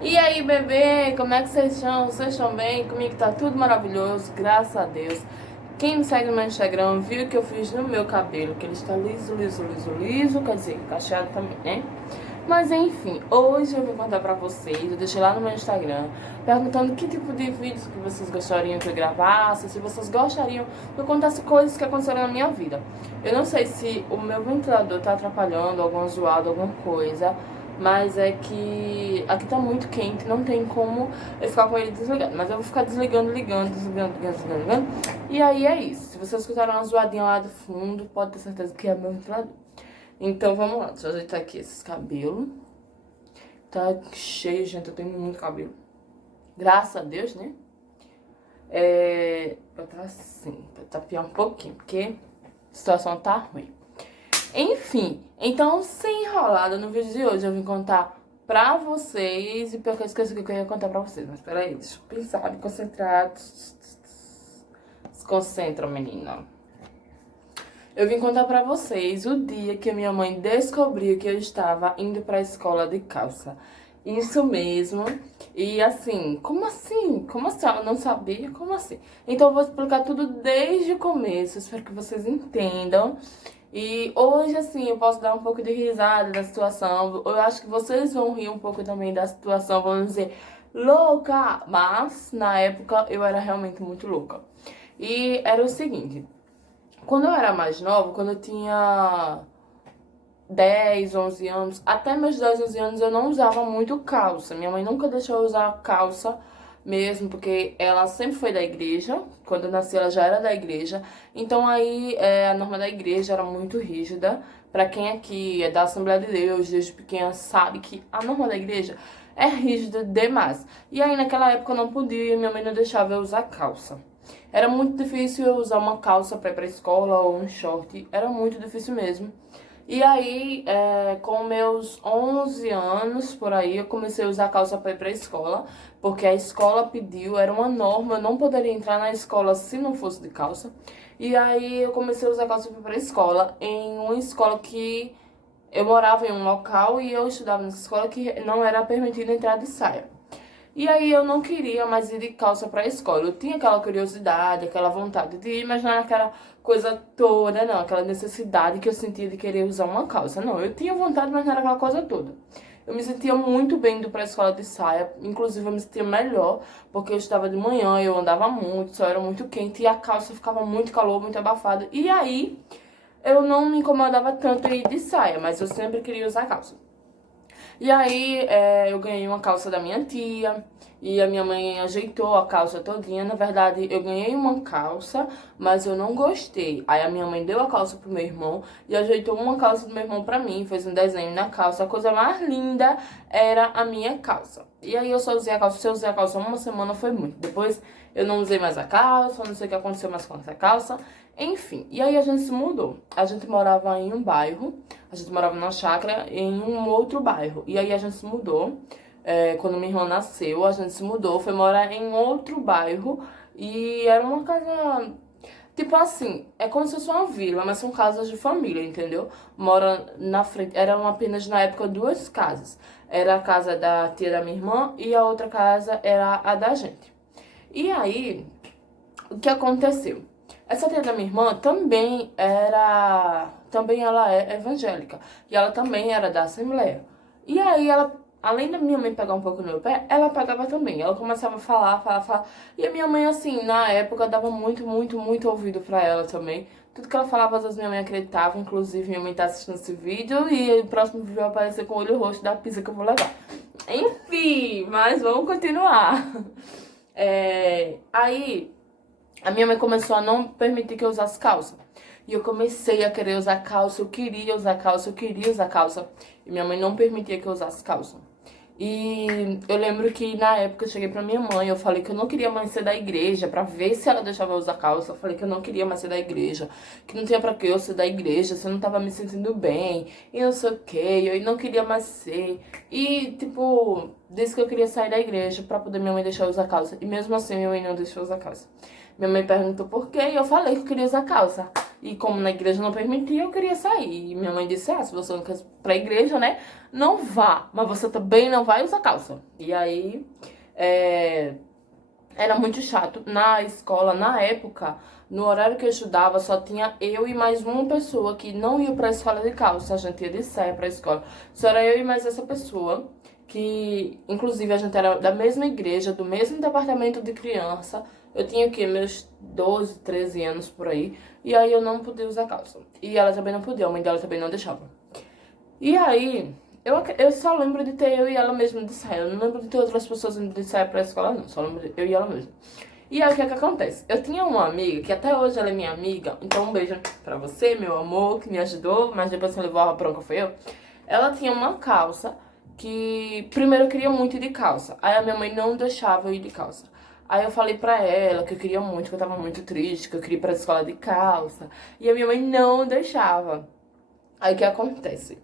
E aí, bebê, como é que vocês estão? Vocês estão bem? Comigo tá tudo maravilhoso, graças a Deus. Quem me segue no meu Instagram viu o que eu fiz no meu cabelo, que ele está liso, liso, liso, liso, quer dizer, cacheado também, né? Mas enfim, hoje eu vou contar pra vocês, eu deixei lá no meu Instagram, perguntando que tipo de vídeos que vocês gostariam que eu gravasse, se vocês gostariam que eu contasse coisas que aconteceram na minha vida. Eu não sei se o meu ventilador tá atrapalhando, alguma zoada, alguma coisa, mas é que aqui tá muito quente, não tem como eu ficar com ele desligado. Mas eu vou ficar desligando, ligando, desligando, ligando, desligando, ligando. E aí é isso. Se vocês escutaram uma zoadinha lá do fundo, pode ter certeza que é meu ventilador. Então vamos lá, deixa eu ajeitar aqui esses cabelos. Tá cheio, gente, eu tenho muito cabelo. Graças a Deus, né? Eu tá assim, pra tapear um pouquinho, porque a situação tá ruim. Enfim, então, sem enrolada, no vídeo de hoje eu vim contar pra vocês, e pior que eu esqueci o que eu ia contar pra vocês, mas peraí, deixa eu pensar, me concentrar. Se concentra, menina. Eu vim contar pra vocês o dia que a minha mãe descobriu que eu estava indo pra escola de calça. Isso mesmo. E assim, como assim? Como assim? Ela não sabia? Como assim? Então eu vou explicar tudo desde o começo, espero que vocês entendam. E hoje, assim, eu posso dar um pouco de risada da situação. Eu acho que vocês vão rir um pouco também da situação, vão dizer, louca! Mas, na época, eu era realmente muito louca. E era o seguinte, quando eu era mais nova, quando eu tinha 10, 11 anos, até meus 10, 11 anos eu não usava muito calça. Minha mãe nunca deixou eu usar calça mesmo, porque ela sempre foi da igreja. Quando eu nasci, ela já era da igreja. Então aí a norma da igreja era muito rígida. Pra quem aqui é da Assembleia de Deus, desde pequena, sabe que a norma da igreja é rígida demais. E aí naquela época eu não podia, minha mãe não deixava eu usar calça. Era muito difícil eu usar uma calça pra ir pra escola ou um short. Era muito difícil mesmo. E aí, com meus 11 anos, por aí, eu comecei a usar calça pra ir pra escola, porque a escola pediu, era uma norma, eu não poderia entrar na escola se não fosse de calça. E aí, eu comecei a usar calça pra ir pra escola, em uma escola que eu morava em um local e eu estudava nessa escola que não era permitido entrar de saia. E aí eu não queria mais ir de calça pra escola. Eu tinha aquela curiosidade, aquela vontade de ir, mas não era aquela coisa toda, não. Aquela necessidade que eu sentia de querer usar uma calça. Não, eu tinha vontade, mas não era aquela coisa toda. Eu me sentia muito bem indo pra escola de saia. Inclusive eu me sentia melhor, porque eu estava de manhã, eu andava muito, só era muito quente. E a calça ficava muito calor, muito abafada. E aí eu não me incomodava tanto em ir de saia, mas eu sempre queria usar calça. E aí eu ganhei uma calça da minha tia e a minha mãe ajeitou a calça todinha. Na verdade, eu ganhei uma calça, mas eu não gostei. Aí a minha mãe deu a calça pro meu irmão e ajeitou uma calça do meu irmão pra mim, fez um desenho na calça. A coisa mais linda era a minha calça. E aí eu só usei a calça, se eu usei a calça uma semana foi muito. Depois eu não usei mais a calça, não sei o que aconteceu mais com essa calça. Enfim, e aí a gente se mudou. A gente morava em um bairro, a gente morava na chácara em um outro bairro. E aí a gente se mudou. Quando minha irmã nasceu, a gente se mudou, foi morar em outro bairro. E era uma casa, tipo assim, é como se fosse uma vila, mas são casas de família, entendeu? Mora na frente, eram apenas na época duas casas. Era a casa da tia da minha irmã e a outra casa era a da gente. E aí, o que aconteceu? Essa tia da minha irmã também ela é evangélica. E ela também era da Assembleia. E aí ela, além da minha mãe pegar um pouco no meu pé, ela pegava também. Ela começava a falar, falar, falar. E a minha mãe, assim, na época, dava muito, muito, muito ouvido pra ela também. Tudo que ela falava, às vezes minha mãe acreditava. Inclusive, minha mãe tá assistindo esse vídeo e o próximo vídeo vai aparecer com o olho roxo da pizza que eu vou levar. Enfim, mas vamos continuar. Aí a minha mãe começou a não permitir que eu usasse calça. E eu comecei a querer usar calça, eu queria usar calça, eu queria usar calça. E minha mãe não permitia que eu usasse calça. E eu lembro que na época eu cheguei pra minha mãe, eu falei que eu não queria mais ser da igreja, pra ver se ela deixava eu usar calça. Eu falei que eu não queria mais ser da igreja, que não tinha pra que eu ser da igreja, se eu não tava me sentindo bem, e não sei o que, eu não queria mais ser. E, tipo, disse que eu queria sair da igreja pra poder minha mãe deixar eu usar calça. E mesmo assim minha mãe não deixou eu usar calça. Minha mãe perguntou por quê e eu falei que eu queria usar calça. E como na igreja não permitia, eu queria sair. E minha mãe disse, se você não quer ir pra igreja, né, não vá. Mas você também não vai usar calça. E aí, era muito chato. Na escola, na época, no horário que eu estudava, só tinha eu e mais uma pessoa que não ia pra escola de calça. A gente ia de saia pra escola. Só era eu e mais essa pessoa, que inclusive a gente era da mesma igreja, do mesmo departamento de criança. Eu tinha o quê? Meus 12, 13 anos por aí. E aí eu não podia usar calça. E ela também não podia, a mãe dela também não deixava. E aí, eu só lembro de ter eu e ela mesmo de saia. Eu não lembro de ter outras pessoas indo de saia pra escola, não. Só lembro de eu e ela mesmo. E aí, o que é que acontece? Eu tinha uma amiga, que até hoje ela é minha amiga. Então, um beijo pra você, meu amor, que me ajudou. Mas depois que levou a bronca foi eu. Ela tinha uma calça que... Primeiro, eu queria muito ir de calça. Aí, a minha mãe não deixava eu ir de calça. Aí, eu falei pra ela que eu queria muito, que eu tava muito triste, que eu queria ir pra escola de calça. E a minha mãe não deixava. Aí, o que acontece?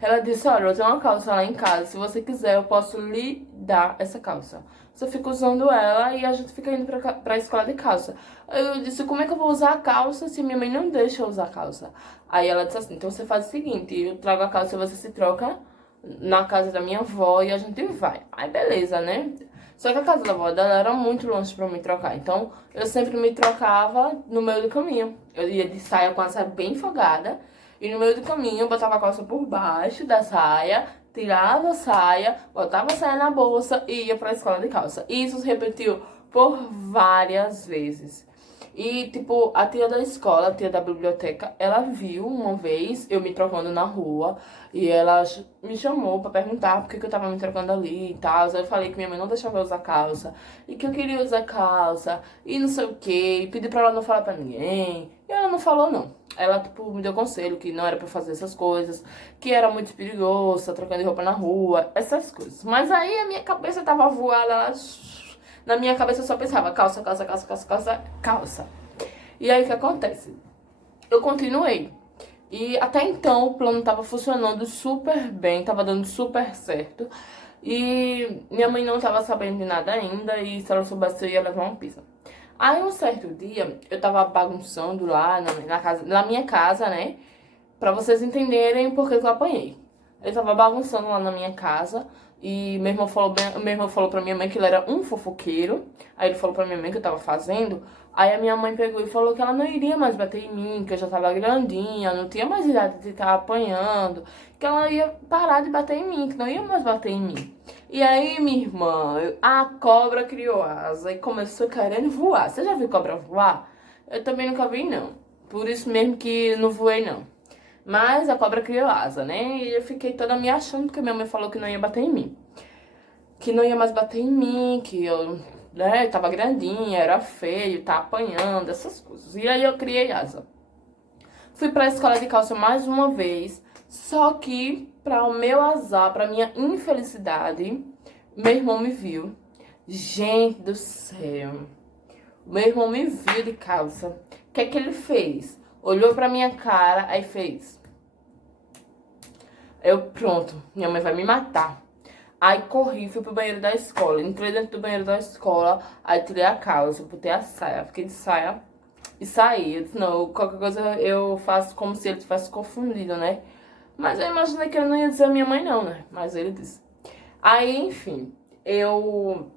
Ela disse, olha, eu tenho uma calça lá em casa, se você quiser eu posso lhe dar essa calça. Você fica usando ela e a gente fica indo pra escola de calça. Aí eu disse, como é que eu vou usar a calça se minha mãe não deixa eu usar a calça? Aí ela disse assim, então você faz o seguinte, eu trago a calça e você se troca na casa da minha avó e a gente vai. Aí beleza, né? Só que a casa da avó dela era muito longe pra me trocar, então eu sempre me trocava no meio do caminho. Eu ia de saia com a saia bem folgada. E no meio do caminho eu botava a calça por baixo da saia, tirava a saia, botava a saia na bolsa e ia pra escola de calça. E isso se repetiu por várias vezes. E, tipo, a tia da escola, a tia da biblioteca, ela viu uma vez eu me trocando na rua e ela me chamou pra perguntar por que eu tava me trocando ali e tal. Eu falei que minha mãe não deixava eu usar calça e que eu queria usar calça e não sei o que. E pedi pra ela não falar pra ninguém. E ela não falou, não. Ela, tipo, me deu conselho que não era pra fazer essas coisas, que era muito perigoso, tá trocando de roupa na rua, essas coisas. Mas aí a minha cabeça tava voada, ela... Na minha cabeça eu só pensava calça, calça, calça, calça, calça, calça. E aí o que acontece? Eu continuei. E até então o plano tava funcionando super bem, tava dando super certo. E minha mãe não tava sabendo de nada ainda e se ela soubesse eu ia levar uma pizza. Aí um certo dia eu tava bagunçando lá na minha casa, né? Pra vocês entenderem por que eu apanhei. Eu tava bagunçando lá na minha casa e meu irmão falou pra minha mãe que ele era um fofoqueiro. Aí ele falou pra minha mãe que eu tava fazendo. Aí a minha mãe pegou e falou que ela não iria mais bater em mim, que eu já tava grandinha, não tinha mais idade de estar apanhando, que ela ia parar de bater em mim, que não ia mais bater em mim. E aí, minha irmã, a cobra criou asa e começou querendo voar. Você já viu cobra voar? Eu também nunca vi, não. Por isso mesmo que não voei, não. Mas a cobra criou asa, né? E eu fiquei toda me achando, porque minha mãe falou que não ia bater em mim. Que não ia mais bater em mim, que eu, né, tava grandinha, era feio, tá apanhando, essas coisas. E aí eu criei asa. Fui pra escola de calça mais uma vez, só que, pra o meu azar, pra minha infelicidade, meu irmão me viu. Gente do céu. Meu irmão me viu de calça. O que é que ele fez? Olhou pra minha cara, aí fez. Eu, pronto, minha mãe vai me matar. Aí corri, fui pro banheiro da escola. Entrei dentro do banheiro da escola, aí tirei a calça, botei a saia. Fiquei de saia e saí. Eu disse, não, qualquer coisa eu faço como se ele tivesse confundido, né? Mas eu imaginei que ele não ia dizer a minha mãe não, né? Mas ele disse. Aí, enfim, eu...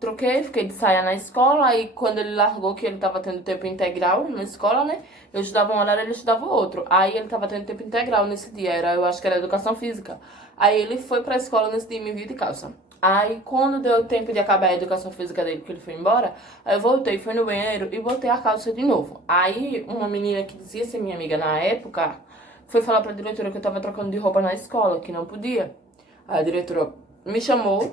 troquei, fiquei de saia na escola. Aí quando ele largou, que ele tava tendo tempo integral na escola, né? Eu estudava um horário, ele estudava outro. Aí ele tava tendo tempo integral nesse dia, eu acho que era educação física. Aí ele foi pra escola nesse dia e me viu de calça. Aí quando deu tempo de acabar a educação física dele, que ele foi embora, aí eu voltei, fui no banheiro e botei a calça de novo. Aí uma menina que dizia ser minha amiga na época, foi falar pra diretora que eu tava trocando de roupa na escola, que não podia. Aí a diretora me chamou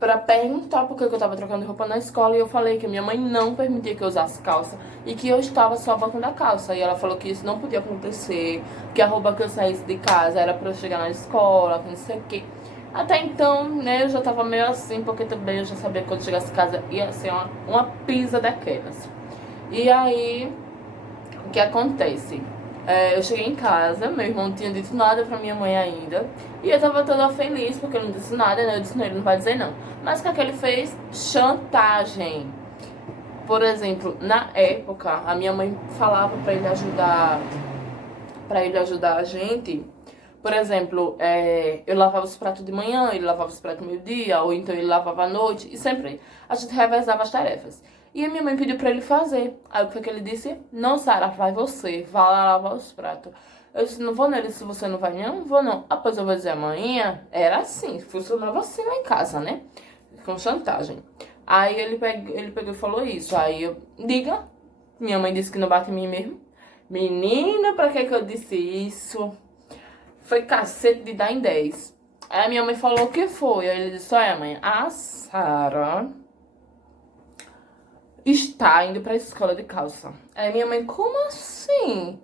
pra perguntar por que eu tava trocando de roupa na escola. E eu falei que minha mãe não permitia que eu usasse calça e que eu estava só botando a calça. E ela falou que isso não podia acontecer, que a roupa que eu saísse de casa era pra eu chegar na escola, que não sei o quê. Até então, né, eu já tava meio assim, porque também eu já sabia que quando chegasse em casa ia ser uma pizza daquelas. E aí, o que acontece? Eu cheguei em casa, meu irmão não tinha dito nada pra minha mãe ainda. E eu tava toda feliz porque ele não disse nada, né? Eu disse, não, ele não vai dizer não. Mas o que é que ele fez? Chantagem. Por exemplo, na época, a minha mãe falava pra ele ajudar a gente. Por exemplo, eu lavava os pratos de manhã, ele lavava os pratos no meio-dia, ou então ele lavava à noite, e sempre a gente revezava as tarefas. E a minha mãe pediu pra ele fazer. Aí o que foi que ele disse? Não, Sara, vai você, vá lá lavar os pratos. Eu disse, não vou nele, se você não vai, não vou não. Ah, pois eu vou dizer amanhã. Era assim, funcionava assim lá em casa, né? Com chantagem. Aí ele pegou e falou isso. Aí eu, diga, minha mãe disse que não bate em mim mesmo. Menina, pra que eu disse isso? Foi cacete de dar em 10. Aí a minha mãe falou o que foi. Aí ele disse, olha mãe, a Sara está indo pra escola de calça. Aí minha mãe, como assim?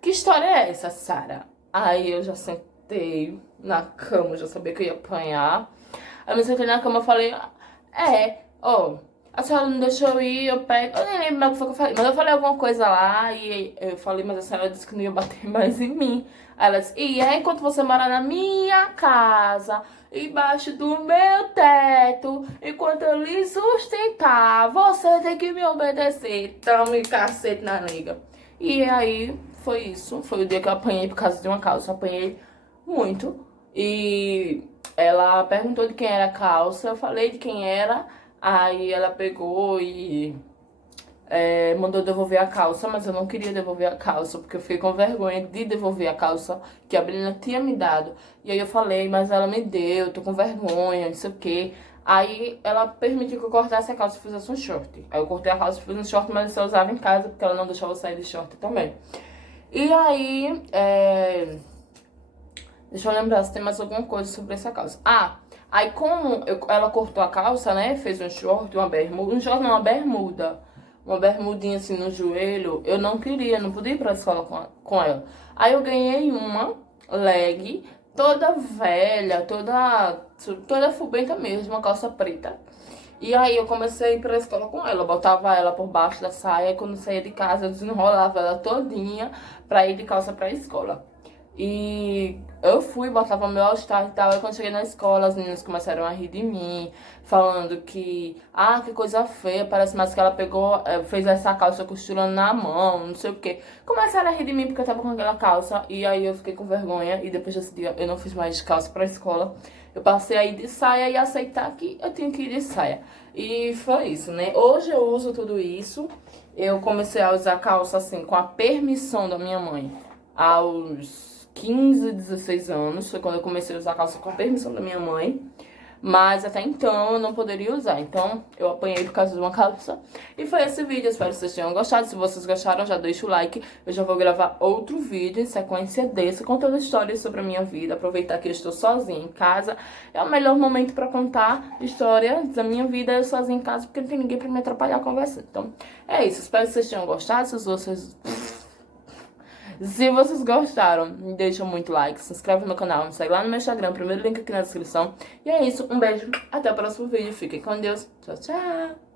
Que história é essa, Sara? Aí eu já sentei na cama, já sabia que eu ia apanhar. Aí eu me sentei na cama e falei, a senhora não deixou eu ir, eu pego. Eu nem lembro mais o que foi que eu falei, mas eu falei alguma coisa lá e eu falei, mas a senhora disse que não ia bater mais em mim. Aí ela disse, e é enquanto você mora na minha casa, embaixo do meu teto, enquanto eu lhe sustentar, você tem que me obedecer. Tome cacete na liga. E aí foi isso. Foi o dia que eu apanhei por causa de uma calça. Eu apanhei muito. E ela perguntou de quem era a calça. Eu falei de quem era. Aí ela pegou e mandou devolver a calça, mas eu não queria devolver a calça, porque eu fiquei com vergonha de devolver a calça que a Brina tinha me dado. E aí eu falei, mas ela me deu, eu tô com vergonha, não sei o quê. Aí ela permitiu que eu cortasse a calça e fizesse um short. Aí eu cortei a calça e fiz um short, mas eu usava em casa, porque ela não deixava eu sair de short também. E aí, deixa eu lembrar se tem mais alguma coisa sobre essa calça. Aí como ela cortou a calça, né, fez um short, uma bermuda, um short não, uma bermuda. Uma bermudinha assim no joelho, eu não queria, não podia ir pra escola com ela. Aí eu ganhei uma leg, toda velha, toda fubenta mesmo, uma calça preta. E aí eu comecei a ir pra escola com ela, eu botava ela por baixo da saia, e quando eu saía de casa eu desenrolava ela todinha pra ir de calça pra escola. E eu fui, botava meu all-star e tal. Aí quando cheguei na escola, as meninas começaram a rir de mim, falando que coisa feia, parece mais que ela pegou, fez essa calça costurando na mão, não sei o quê. Começaram a rir de mim porque eu tava com aquela calça, e aí eu fiquei com vergonha, e depois desse dia eu não fiz mais calça pra escola. Eu passei a ir de saia e aceitar que eu tinha que ir de saia. E foi isso, né? Hoje eu uso tudo isso. Eu comecei a usar calça assim, com a permissão da minha mãe, aos 15, 16 anos, foi quando eu comecei a usar calça com a permissão da minha mãe. Mas até então eu não poderia usar. Então eu apanhei por causa de uma calça. E foi esse vídeo, espero que vocês tenham gostado. Se vocês gostaram, já deixa o like. Eu já vou gravar outro vídeo em sequência desse, contando histórias sobre a minha vida. Aproveitar que eu estou sozinha em casa. É o melhor momento pra contar história da minha vida eu sozinha em casa, porque não tem ninguém pra me atrapalhar conversando. Então é isso, espero que vocês tenham gostado. Se vocês gostaram, deixa muito like, se inscreve no meu canal, me segue lá no meu Instagram, primeiro link aqui na descrição. E é isso, um beijo, até o próximo vídeo, fiquem com Deus, tchau, tchau!